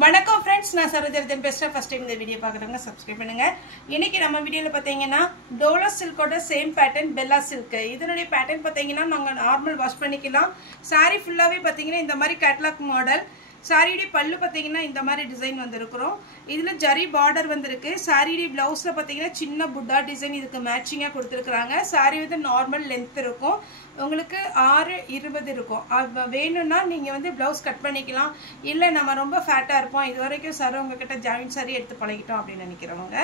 வணக்கம் फ्रेंड्स நான் சரோஜரதன் பேசுறேன் ஃபர்ஸ்ட் டைம் இந்த வீடியோ பார்க்கறவங்க சப்ஸ்கிரைப் பண்ணுங்க இன்னைக்கு நம்ம வீடியோல பாத்தீங்கன்னா டோலா சில்கோட சேம் பேட்டர்ன் பெல்லா சில்க் இதனுடைய பேட்டர்ன் பாத்தீங்கன்னா நாங்க நார்மல் வாஷ் பண்ணிக்கலாம் saree ஃபுல்லாவே பாத்தீங்கன்னா இந்த மாதிரி கேட்டலாக் மாடல் சாரியோட பல்லு பாத்தீங்கன்னா இந்த மாதிரி டிசைன் வந்திருக்கும் இதுல ஜரி border வந்திருக்கு சாரியோட ப்ளவுஸ்ல பாத்தீங்கன்னா சின்ன புட்டா டிசைன் இதுக்கு மேட்சிங்கா கொடுத்திருக்காங்க சாரி வந்து நார்மல் லெந்த் இருக்கும் உங்களுக்கு 6:20 இருக்கும் வேணும்னா நீங்க வந்து ப்ளவுஸ் கட் பண்ணிக்கலாம் இல்ல நம்ம ரொம்ப ஃபேட்டா இருப்போம் இதுவரைக்கும் சார் உங்ககிட்ட ஜாயின் சாரி எடுத்து பழகிட்டோம் அப்படி நினைக்கிறவங்க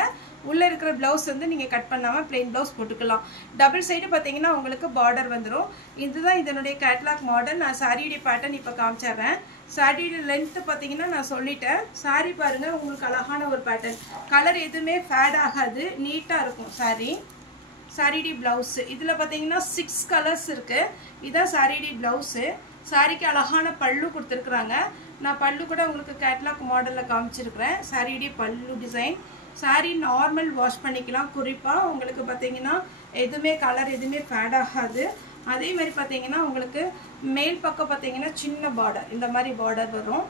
உள்ள இருக்கிற ப்ளவுஸ் வந்து நீங்க கட் பண்ணாம plain ப்ளவுஸ் போட்டுக்கலாம் டபுள் சைடு பாத்தீங்கன்னா உங்களுக்கு border வந்துரும் இதுதான் இதனுடைய கேட்டலாக் மாடல் நான் சாரியோட பேட்டர்ன் இப்ப காமிச்சறேன் சாரியோட லெந்த் பாத்தீங்கன்னா நான் சொல்லிட்டேன் சாரி பாருங்க உங்களுக்கு அழகான ஒரு பேட்டர்ன் கலர் எதுமே ஃபேட் ஆகாது நீட்டா இருக்கும் சாரி சாரிடி ब्लाउज இதுல பாத்தீங்கன்னா 6 கலர்ஸ் இருக்கு இத சாரிடி ब्लाउज சாரிக்கு அழகான பல்லு கொடுத்திருக்காங்க நான் பல்லு கூட உங்களுக்கு கேட்டலாக் மாடல்ல காமிச்சிருக்கேன் சாரிடி பல்லு டிசைன் சாரி நார்மல் வாஷ் பண்ணிக்கலாம் குறிப்பா உங்களுக்கு பாத்தீங்கன்னா எதுமே கலர் எதுமே ஃபேட் ஆகாது அதே மாதிரி பாத்தீங்கன்னா உங்களுக்கு மேல் பக்கம் பாத்தீங்கன்னா சின்ன border இந்த மாதிரி border வரும்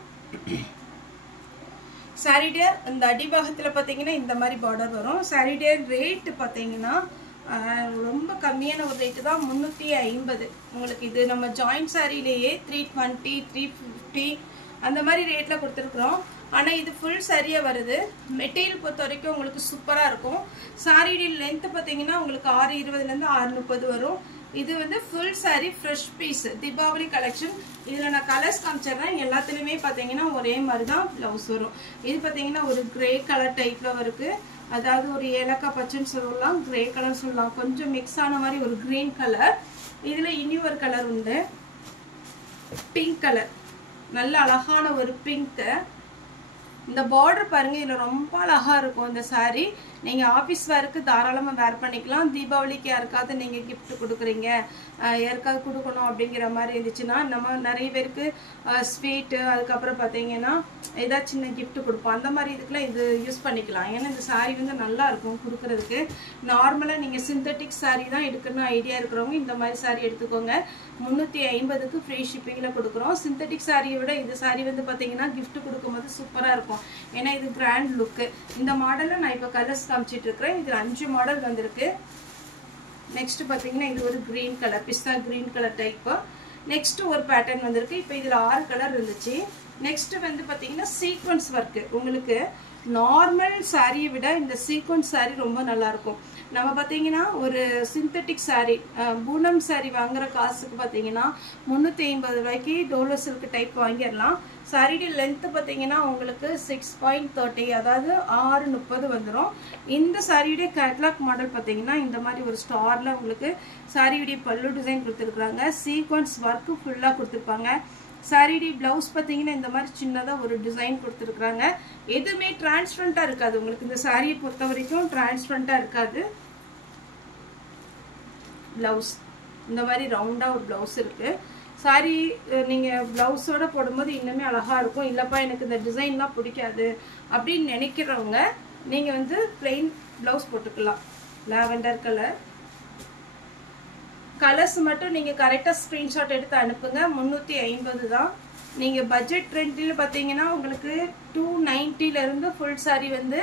சாரிடி இந்த அடிபாகத்துல பாத்தீங்கன்னா இந்த மாதிரி border வரும் சாரிடி ரேட் பாத்தீங்கன்னா ரொம்ப கம்மியான ஒரு ரேட் தான் 350 உங்களுக்கு இது நம்ம ஜாயிண்ட் சாரியிலேயே 320 350 அந்த மாதிரி ரேட்ல கொடுத்திருக்கோம் ஆனா இது ஃபுல் சரியா வருது மெட்டீரியல் பொறுத்த வரைக்கும் உங்களுக்கு சூப்பரா இருக்கும் சாரியோட லெந்த் பாத்தீங்கன்னா உங்களுக்கு 6:20 ல இருந்து 6:30 வரும் இது வந்து full saree fresh piece Deepavali collection இதுல நான் கலர்ஸ் காமிச்சறேன் எல்லாத்துலயுமே பாத்தீங்கன்னா ஒரே மாதிரி தான் ப்ளவுஸ் வரும் இது பாத்தீங்கன்னா ஒரு கிரே கலர் டைப்ல இருக்கு அதாவது ஒரு ஏலக்காய் பச்சைன்னு சொல்லலாம் கிரே கலர் சொல்லலாம் கொஞ்சம் மிக்ஸ் ஆன மாதிரி ஒரு green கலர் இதுல இனி ஒரு கலர் உண்டு பிங்க் கலர் நல்ல அழகான ஒரு பிங்க் இந்த border பாருங்க இதுல ரொம்ப அழகா இருக்கும் இந்த saree நீங்க ஆபீஸ் வேருக்கு தாராளமா வேர் பண்ணிக்கலாம் தீபாவளிக்கு யாருக்காவது நீங்க gift கொடுக்குறீங்க யாருக்காவது கொடுக்கணும் அப்படிங்கிற மாதிரி இருந்துச்சுனா நம்ம நிறைய பேருக்கு ஸ்வீட் அதுக்கு அப்புறம் பாத்தீங்கன்னா ஏதா சின்ன gift கொடுப்போம் அந்த மாதிரி இதுக்குலாம் இது யூஸ் பண்ணிக்கலாம் ஏன்னா இந்த saree வந்து நல்லா இருக்கும் கொடுக்கிறதுக்கு நார்மலா நீங்க சிந்தெடிக் saree தான் எடுக்கணும் ஐடியா இருக்குறவங்க இந்த மாதிரி saree எடுத்துக்கோங்க 350 க்கு ஃப்ரீ ஷிப்பிங்ல கொடுக்குறோம் சிந்தெடிக் சாரியை விட இந்த saree வந்து பாத்தீங்கன்னா gift கொடுக்கும்போது சூப்பரா இருக்கும் ஏன்னா இது கிராண்ட் லுக் இந்த மாடல்ல நான் இப்ப கலர்ஸ் காமிச்சிட்டு இருக்கேன் இதுல 5 மாடல் வந்திருக்கு நெக்ஸ்ட் பாத்தீங்கன்னா இது ஒரு green கலர் பிஸ்தா green கலர் டைப் நெக்ஸ்ட் ஒரு பேட்டர்ன் வந்திருக்கு இப்போ இதுல 6 கலர் இருந்துச்சு நெக்ஸ்ட் வந்து பாத்தீங்கன்னா சீக்வென்ஸ் வர்க் உங்களுக்கு நார்மல் சாரியை விட இந்த சீக்வென்ஸ் சாரி ரொம்ப நல்லா இருக்கும் நம்ம பாத்தீங்கன்னா ஒரு சிந்தெடிக் சாரி பூனம் சாரி வாங்குற காசுக்கு பாத்தீங்கன்னா 350 ரூபாய்க்கு டோலோ சில்க் டைப் வாங்கிடலாம் சாரியோட லென்த் பாத்தீங்கன்னா உங்களுக்கு 6.30 அதாவது 6:30 வந்துரும் இந்த சாரியோட கேட்டலாக் மாடல் பாத்தீங்கன்னா இந்த மாதிரி ஒரு ஸ்டார்ல உங்களுக்கு சாரியோட பல்லு டிசைன் கொடுத்திருக்காங்க சீக்வென்ஸ் வர்க் ஃபுல்லா கொடுத்திருப்பாங்க சாரியோட ப்ளவுஸ் பாத்தீங்கன்னா இந்த மாதிரி சின்னதா ஒரு டிசைன் கொடுத்திருக்காங்க எதுமே டிரான்ஸ்பரண்டா இருக்காது உங்களுக்கு இந்த சாரியை பொறுத்த வரைக்கும் டிரான்ஸ்பரண்டா இருக்காது ப்ளவுஸ் இந்த மாதிரி ரவுண்டா ஒரு ப்ளவுஸ் இருக்கு சாரி நீங்க ப்ளவுஸோட போடும்போது இன்னுமே அழகா இருக்கும் இல்லப்பா எனக்கு இந்த டிசைன்லாம் பிடிக்காது அப்படின்னு நினைக்கிறவங்க நீங்க வந்து plain ப்ளவுஸ் போட்டுக்கலாம் லாவெண்டர் கலர் கலர்ஸ் மட்டும் நீங்க கரெக்ட்டா ஸ்கிரீன்ஷாட் எடுத்து அனுப்புங்க 350 தான் நீங்க பட்ஜெட் ட்ரெண்ட்ல பாத்தீங்கன்னா உங்களுக்கு 290 ல இருந்து ஃபுல் saree வந்து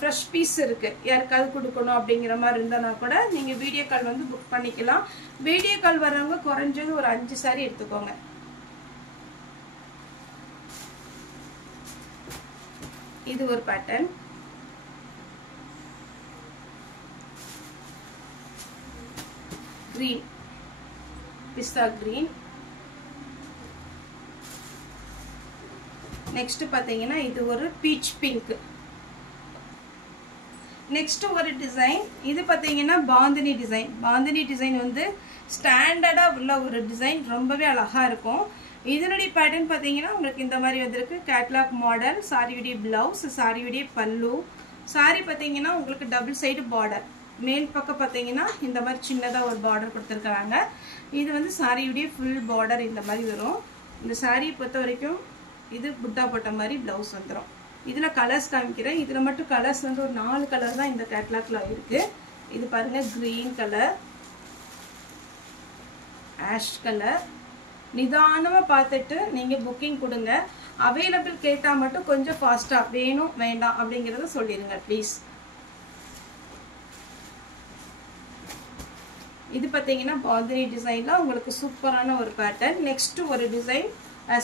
fresh piece இருக்கு யாருக்காவது கொடுக்கணும் அப்படிங்கிற மாதிரி இருந்தானா கூட நீங்க வீடியோ கால் வந்து புக் பண்ணிக்கலாம் வீடியோ கால் வரவங்க குறைஞ்சது ஒரு 5 saree எடுத்துக்கோங்க இது ஒரு pattern green pista green next பாத்தீங்கன்னா இது ஒரு peach pink next ஒரு டிசைன் இது பாத்தீங்கன்னா பாந்தினி டிசைன் வந்து ஸ்டாண்டர்டா உள்ள ஒரு டிசைன் ரொம்பவே அழகா இருக்கும் இதனுடைய பேட்டர்ன் பாத்தீங்கன்னா உங்களுக்கு இந்த மாதிரி வந்திருக்கு கேட்டலாக் மாடல் சாரியோட ப்ளவுஸ் சாரியோட பல்லு சாரி பாத்தீங்கன்னா உங்களுக்கு டபுள் சைடு border மேல் பக்கம் பாத்தீங்கன்னா இந்த மாதிரி சின்னதா ஒரு border கொடுத்திருக்காங்க இது வந்து சாரியோட ஃபுல் border இந்த மாதிரி வரும் இந்த சாரியை பொறுத்த வரைக்கும் இது புட்டா போட்ட மாதிரி ப்ளவுஸ் வந்துரும் இதுல கலர்ஸ் காமிக்கிறேன் இதுல மட்டும் கலர்ஸ் வந்து ஒரு 4 கலர் தான் இந்த கேட்டலாக்ல இருக்கு இது பாருங்க green கலர் ஆஷ் கலர் நிதானமா பார்த்துட்டு நீங்க புக்கிங் கொடுங்க அவைலபிள் கேட்டால் மட்டும் கொஞ்சம் ஃபாஸ்ட்டாக வேணும் வேண்டாம் அப்படிங்கிறத சொல்லிடுங்க ப்ளீஸ். இது பார்த்தீங்கன்னா பாந்தினி டிசைனில் உங்களுக்கு சூப்பரான ஒரு பேட்டர்ன். நெக்ஸ்ட் ஒரு டிசைன்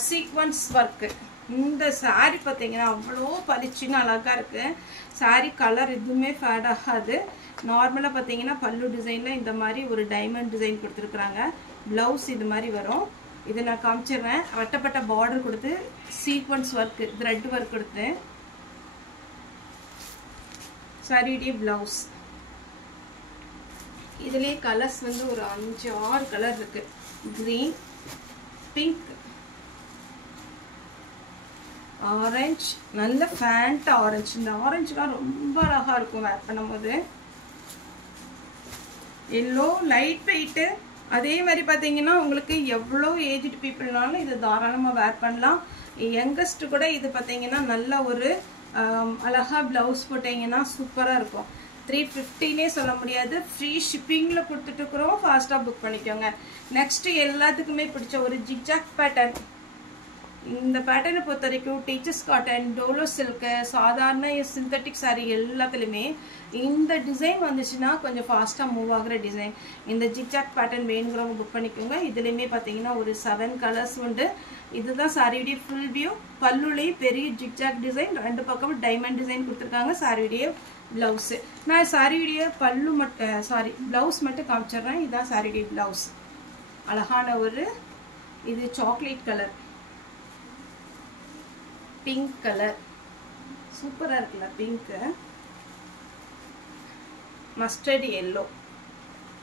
சீக்வன்ஸ் ஒர்க்கு. இந்த சாரீ பார்த்தீங்கன்னா அவ்வளோ பளிச்சுன்னு அழகாக இருக்குது. சாரீ கலர் எதுவுமே ஃபேட் ஆகாது. நார்மலாக பார்த்தீங்கன்னா பல்லு டிசைனில் இந்த மாதிரி ஒரு டைமண்ட் டிசைன் கொடுத்துருக்குறாங்க. ப்ளவுஸ் இது மாதிரி வரும். இது நான் காமிச்சிடுறேன். வட்டப்பட்ட பார்டர் கொடுத்து சீக்வன்ஸ் ஒர்க்கு த்ரெட் ஒர்க் கொடுத்து சாரியுடைய ப்ளவுஸ். இதுலேயே கலர்ஸ் வந்து ஒரு 5-6 கலர் இருக்கு. கிரீன், பிங்க், ஆரஞ்சு, நல்ல ஃபேண்ட் ஆரஞ்சு. இந்த ஆரஞ்சுலாம் ரொம்ப அழகா இருக்கும் வேர் பண்ணும்போது. Yellow light weight. அதே மாதிரி பார்த்தீங்கன்னா உங்களுக்கு எவ்வளோ ஏஜ்டு பீப்புள்னாலும் இது தாராளமாக வேர் பண்ணலாம். யங்கஸ்ட் கூட இது பார்த்தீங்கன்னா நல்ல ஒரு அழகா ப்ளவுஸ் போட்டிங்கன்னா சூப்பராக இருக்கும். 350 சொல்ல முடியாது. ஃப்ரீ ஷிப்பிங்கில் கொடுத்துட்டு இருக்கிறோம். ஃபாஸ்ட்டாக புக் பண்ணிக்கோங்க. நெக்ஸ்ட் எல்லாத்துக்குமே பிடிச்ச ஒரு ஜிக்ஜாக் பேட்டர்ன். இந்த பேட்டர்னை பொறுத்த வரைக்கும் டீச்சர்ஸ் காட்டன், டோலோ சில்க்கு, சாதாரண சிந்தட்டிக் சாரீ எல்லாத்துலேயுமே இந்த டிசைன் வந்துச்சுன்னா கொஞ்சம் ஃபாஸ்ட்டாக மூவ் ஆகுற டிசைன். இந்த ஜிக்ஜாக் பேட்டர்ன் வேணுங்கிறவங்க புக் பண்ணிக்கோங்க. இதுலேயுமே பார்த்தீங்கன்னா ஒரு 7 கலர்ஸ் உண்டு. இதுதான் சாரியுடைய ஃபுல் வியூ. பல்லுலேயும் பெரிய ஜிக்ஜாக் டிசைன், 2 பக்கமும் டைமண்ட் டிசைன் கொடுத்துருக்காங்க. சாரியுடைய ப்ளவுஸு. நான் சாரியுடைய பல்லு மட்டும் ப்ளவுஸ் மட்டும் காமிச்சிடுறேன். இதுதான் சாரியுடைய ப்ளவுஸ். அழகான ஒரு இது சாக்லேட் கலர், பிங்க் கலர், சூப்பராக இருக்குல்ல பிங்க்கு, மஸ்டர்டு எல்லோ,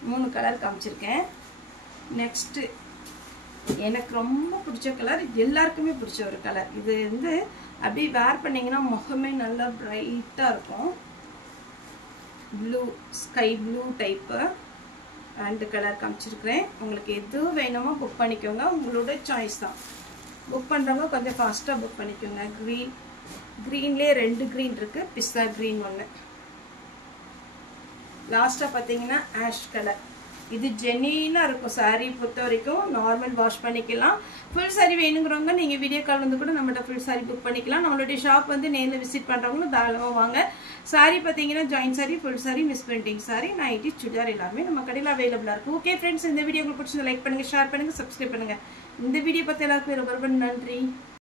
3 கலர் காமிச்சிருக்கேன். நெக்ஸ்ட்டு எனக்கு ரொம்ப பிடிச்ச கலர், எல்லாருக்குமே பிடிச்ச ஒரு கலர். இது வந்து அப்படியே வேர் பண்ணிங்கன்னா முகமே நல்லா பிரைட்டாக இருக்கும். Blue, sky blue type 2 colour காமிச்சிருக்கிறேன். உங்களுக்கு எது வேணுமோ புக் பண்ணிக்கோங்க. உங்களோட சாய்ஸ் தான். புக் பண்ணுறவங்க கொஞ்சம் ஃபாஸ்ட்டாக புக் பண்ணிக்கோங்க. க்ரீன், க்ரீன்லேயே 2 க்ரீன் இருக்குது. பிஸ்தா க்ரீன் ஒன்று. லாஸ்ட்டாக பார்த்தீங்கன்னா ஆஷ் கலர். இது ஜெனினாக இருக்கும். சாரீ பொறுத்த வரைக்கும் நார்மல் வாஷ் பண்ணிக்கலாம். ஃபுல் சாரீ வேணுங்கிறவங்க நீங்கள் வீடியோ கால் வந்து கூட நம்மகிட்ட ஃபுல் சாரீ புக் பண்ணிக்கலாம். நம்மளுடைய ஷாப் வந்து நேரில் விசிட் பண்ணுறவங்களும் தாராளமாக வாங்க. சாரீ பார்த்தீங்கன்னா join sari, full sari, miss printing sari, nighty, churidar எல்லாமே நம்ம கடையில் அவைலபிளாக இருக்கும். ஓகே ஃப்ரெண்ட்ஸ், இந்த வீடியோ உங்களுக்கு பிடிச்சது லைக் பண்ணுங்கள், ஷேர் பண்ணுங்கள், சப்ஸ்கிரைப் பண்ணுங்கள். இந்த வீடியோ பார்த்து எல்லாருக்கும் ரொம்ப ரொம்ப நன்றி.